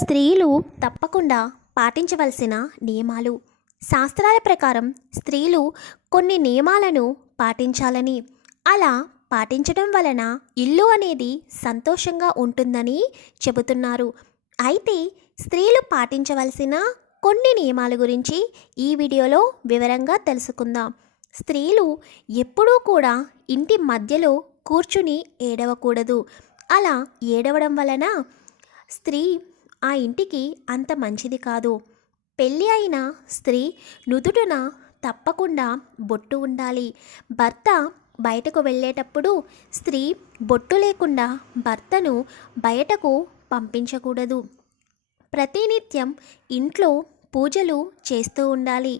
స్త్రీలు తప్పకుండా పాటించవలసిన నియమాలు. శాస్త్రాల ప్రకారం స్త్రీలు కొన్ని నియమాలను పాటించాలని. అలా పాటించడం వలన ఇల్లు అనేది సంతోషంగా ఉంటుందని చెబుతున్నారు. అయితే స్త్రీలు పాటించవలసిన కొన్ని నియమాల గురించి ఈ వీడియోలో వివరంగా తెలుసుకుందాం. స్త్రీలు ఎప్పుడూ కూడా ఇంటి మధ్యలో కూర్చుని ఏడవకూడదు. అలా ఏడవడం వలన స్త్రీ ఆ ఇంటికి అంత మంచిది కాదు. పెళ్ళి అయిన స్త్రీ నుదుటున తప్పకుండా బొట్టు ఉండాలి. భర్త బయటకు వెళ్ళేటప్పుడు స్త్రీ బొట్టు లేకుండా భర్తను బయటకు పంపించకూడదు. ప్రతినిత్యం ఇంట్లో పూజలు చేస్తూ ఉండాలి.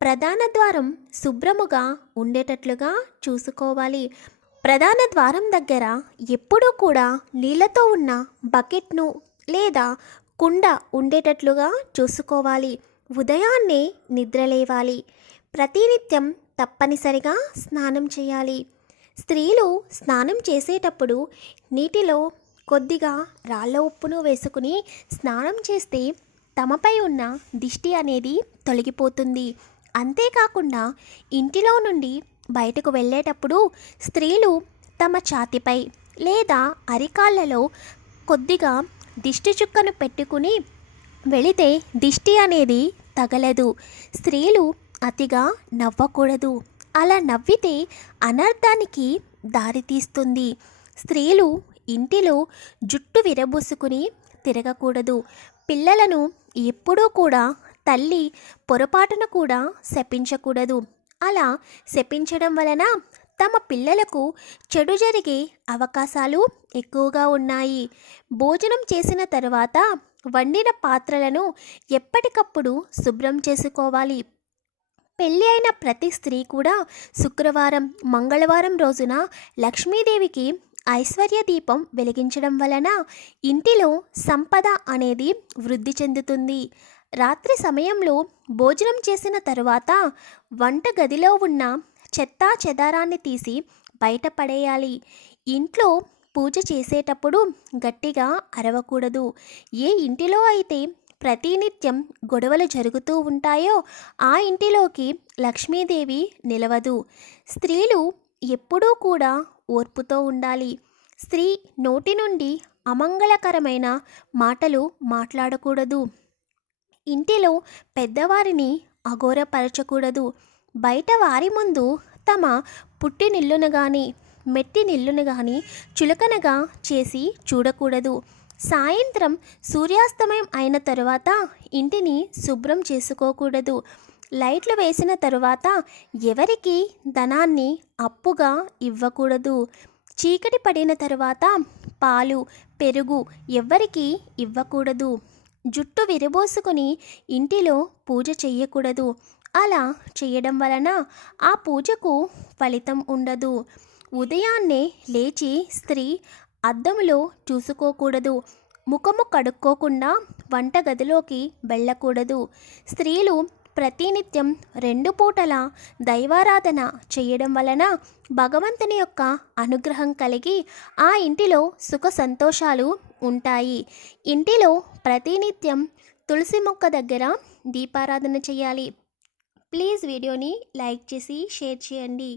ప్రధాన ద్వారం శుభ్రముగా ఉండేటట్లుగా చూసుకోవాలి. ప్రధాన ద్వారం దగ్గర ఎప్పుడూ కూడా నీళ్ళతో ఉన్న బకెట్ను లేదా కుండ ఉండేటట్లుగా చూసుకోవాలి. ఉదయాన్నే నిద్రలేవాలి. ప్రతినిత్యం తప్పనిసరిగా స్నానం చేయాలి. స్త్రీలు స్నానం చేసేటప్పుడు నీటిలో కొద్దిగా రాళ్ళ ఉప్పును వేసుకుని స్నానం చేస్తే తమపై ఉన్న దిష్టి అనేది తొలగిపోతుంది. అంతేకాకుండా ఇంటిలో నుండి బయటకు వెళ్ళేటప్పుడు స్త్రీలు తమ ఛాతిపై లేదా అరికాళ్ళలో కొద్దిగా దిష్టి చుక్కను పెట్టుకుని వెళితే దిష్టి అనేది తగలదు. స్త్రీలు అతిగా నవ్వకూడదు. అలా నవ్వితే అనర్థానికి దారితీస్తుంది స్త్రీలు ఇంటిలో జుట్టు విరబూసుకుని తిరగకూడదు. పిల్లలను ఎప్పుడూ కూడా తల్లి పొరపాటున కూడా శపించకూడదు. అలా శపించడం వలన తమ పిల్లలకు చెడు జరిగే అవకాశాలు ఎక్కువగా ఉన్నాయి. భోజనం చేసిన తర్వాత వండిన పాత్రలను ఎప్పటికప్పుడు శుభ్రం చేసుకోవాలి. పెళ్ళి అయిన ప్రతి స్త్రీ కూడా శుక్రవారం మంగళవారం రోజున లక్ష్మీదేవికి ఐశ్వర్య దీపం వెలిగించడం వలన ఇంటిలో సంపద అనేది వృద్ధి చెందుతుంది. రాత్రి సమయంలో భోజనం చేసిన తరువాత వంట గదిలో ఉన్న చెత్తా చెదారాన్ని తీసి బయట పడేయాలి. ఇంట్లో పూజ చేసేటప్పుడు గట్టిగా అరవకూడదు. ఏ ఇంటిలో అయితే ప్రతినిత్యం గొడవలు జరుగుతూ ఉంటాయో ఆ ఇంటిలోకి లక్ష్మీదేవి నిలవదు. స్త్రీలు ఎప్పుడూ కూడా ఓర్పుతో ఉండాలి. స్త్రీ నోటి నుండి అమంగళకరమైన మాటలు మాట్లాడకూడదు. ఇంటిలో పెద్దవారిని అఘోరపరచకూడదు. బయట వారి ముందు తమ పుట్టినిల్లును కానీ మెట్టినిల్లును కానీ చులకనగా చేసి చూడకూడదు. సాయంత్రం సూర్యాస్తమయం అయిన తరువాత ఇంటిని శుభ్రం చేసుకోకూడదు. లైట్లు వేసిన తరువాత ఎవరికి ధనాన్ని అప్పుగా ఇవ్వకూడదు. చీకటి పడిన తరువాత పాలు పెరుగు ఎవ్వరికి ఇవ్వకూడదు. జుట్టు విరబోసుకుని ఇంటిలో పూజ చెయ్యకూడదు. అలా చేయడం వలన ఆ పూజకు ఫలితం ఉండదు. ఉదయాన్నే లేచి స్త్రీ అద్దంలో చూసుకోకూడదు. ముఖము కడుక్కోకుండా వంటగదిలోకి వెళ్ళకూడదు. స్త్రీలు ప్రతినిత్యం రెండు పూటల దైవారాధన చేయడం వలన భగవంతుని యొక్క అనుగ్రహం కలిగి ఆ ఇంటిలో సుఖ సంతోషాలు ఉంటాయి. ఇంటిలో ప్రతినిత్యం తులసి మొక్క దగ్గర దీపారాధన చేయాలి. ప్లీజ్ వీడియోని లైక్ చేసి షేర్ చేయండి.